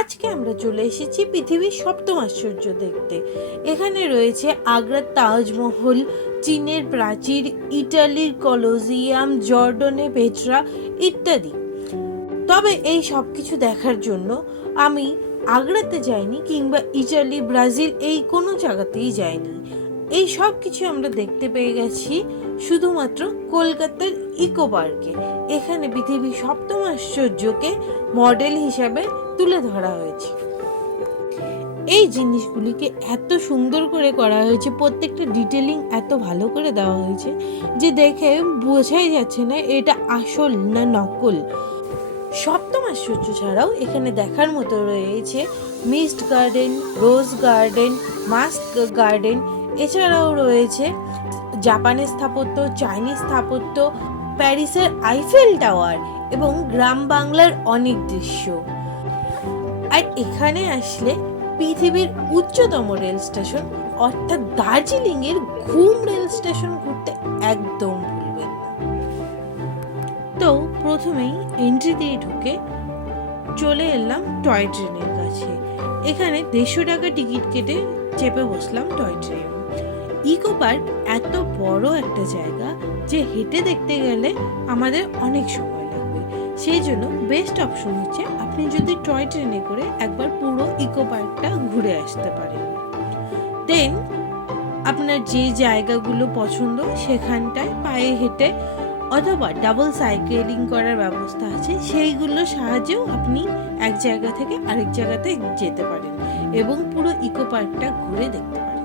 আজকে আমরা চলে এসেছি পৃথিবীর সপ্তম আশ্চর্য দেখতে। এখানে রয়েছে আগ্রার তাজমহল, চীনের প্রাচীর, ইটালির কলোজিয়াম, জর্ডনে পেট্রা ইত্যাদি। তবে এই সব কিছু দেখার জন্য আমি আগ্রাতে যাইনি কিংবা ইটালি, ব্রাজিল এই কোনো জায়গাতেই যাইনি। এই সব কিছু আমরা দেখতে পেয়ে গেছি শুধুমাত্র কলকাতার ইকো পার্কে। এখানে পৃথিবীর সপ্তম আশ্চর্যকে মডেল হিসাবে তুলে ধরা হয়েছে। এই জিনিসগুলিকে এত সুন্দর করে করা হয়েছে, প্রত্যেকটা ডিটেলিং এত ভালো করে দেওয়া হয়েছে যে দেখে বোঝাই যাচ্ছে না এটা আসল না নকল। সপ্তম আশ্চর্য ছাড়াও এখানে দেখার মতো রয়েছে মিস্ট গার্ডেন, রোজ গার্ডেন, মাস্ক গার্ডেন, এছাড়াও রয়েছে জাপানের স্থাপত্য, চাইনিজ স্থাপত্য, প্যারিসের আইফেল টাওয়ার এবং গ্রাম বাংলার অনেক দৃশ্য। আর এখানে আসলে পৃথিবীর উচ্চতম রেল স্টেশন অর্থাৎ দার্জিলিংয়ের ঘুম রেল স্টেশন ঘুরতে একদম ভুলবেন না। তো প্রথমেই এন্ট্রি দিয়ে ঢুকে চলে এলাম টয় ট্রেনের কাছে। এখানে 150 টাকা টিকিট কেটে চেপে বসলাম টয় ট্রেন। ইকো পার্ক এত বড় একটা জায়গা যে হেঁটে দেখতে গেলে আমাদের অনেক সময় লাগবে, সেই জন্য বেস্ট অপশন হচ্ছে আপনি যদি টয় ট্রেনে করে একবার পুরো ইকো পার্কটা ঘুরে আসতে পারেন। দেন আপনার যে জায়গাগুলো পছন্দ সেখানটায় পায়ে হেঁটে অথবা ডাবল সাইকেলিং করার ব্যবস্থা আছে, সেইগুলোর সাহায্যেও আপনি এক জায়গা থেকে আরেক জায়গাতে যেতে পারেন এবং পুরো ইকো পার্কটা ঘুরে দেখতে পারেন।